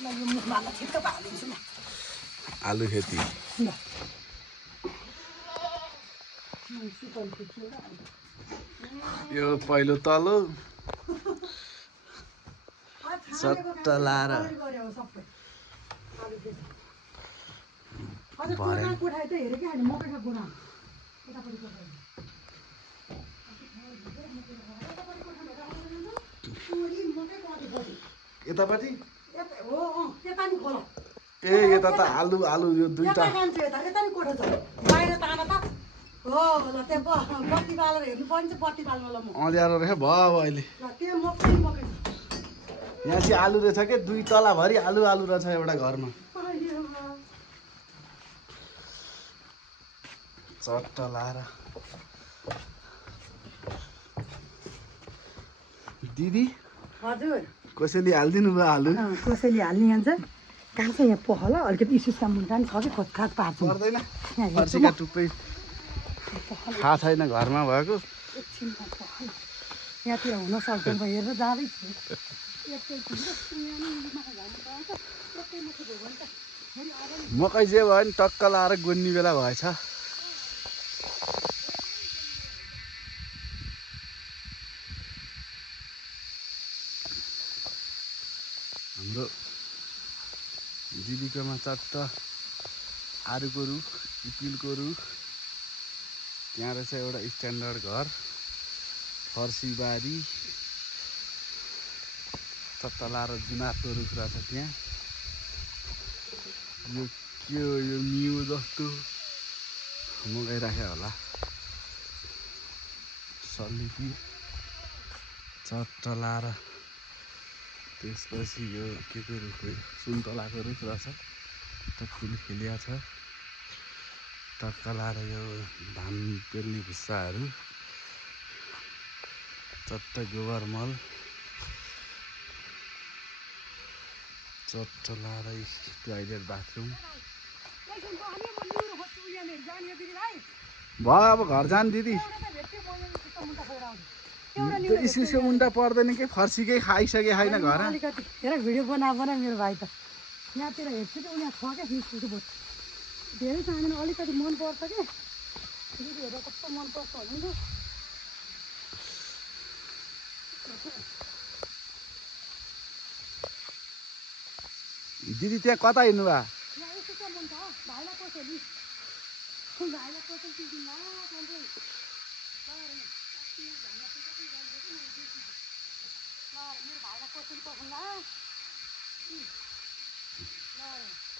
यो मुखमा ठिक्क पालिदिन्छु म आलु खेती यो पहिलो तलो चट्ट लाएर यतापट्टि ए यता त आलु आलु यो दुईटा अँध्यारो रहेछ भयो अब अहिले यहाँ चाहिँ आलु रहेछ के दुई तलाभरि आलु आलु रहेछ एउटा घरमा चट्ट लाएर दिदी हजुर कसैले हालिदिनु भयो आलु कसैले हाल्ने यहाँ कहाँ छ यहाँ पहल अलिकति इस्युसका मुन्टा नि छ कि खोजखाज पार्छ पर्दैन फर्सीका टुप्पै थाहा छैन घरमा भएको एकछिनमा पहल यहाँतिर हुन सक्दैन म हेर्न जाँदैछु मकै जे भयो नि टक्क लाएर गोड्ने बेला भएछ हाम्रो दिदीकोमा चट्ट आरुको रुख इपिलको रुख त्यहाँ रहेछ एउटा स्ट्यान्डर्ड घर फर्सीबारी चट्ट लाएर जुनारको रुख रहेछ त्यहाँ यो के हो यो मियो जस्तो मगाइराख्यो होला सल्लिपी चट्ट लाएर त्यसपछि यो के को रुख हो सुन्तलाको रुख रहेछ त फुल खिलिया छ टक्क लाएर यो धान पेल्ने भुस्साहरू चट्ट गोबर मल चट्ट लाएर टोइलेट बाथरुम भयो अब घर जानु दिदी इस्कुसको मुन्टा पर्दैन कि फर्सीकै खाइसके छैन घर हेर भिडियो बना मेरो भाइ त यहाँतिर हेर्छु कि उनीहरू छ क्या इस्कुसको बोट धेरै चाहँदैन अलिकति मनपर्छ कि दिदीहरू कस्तो मनपर्छ भन्नु दिदी त्यहाँ कता हिँड्नु भयो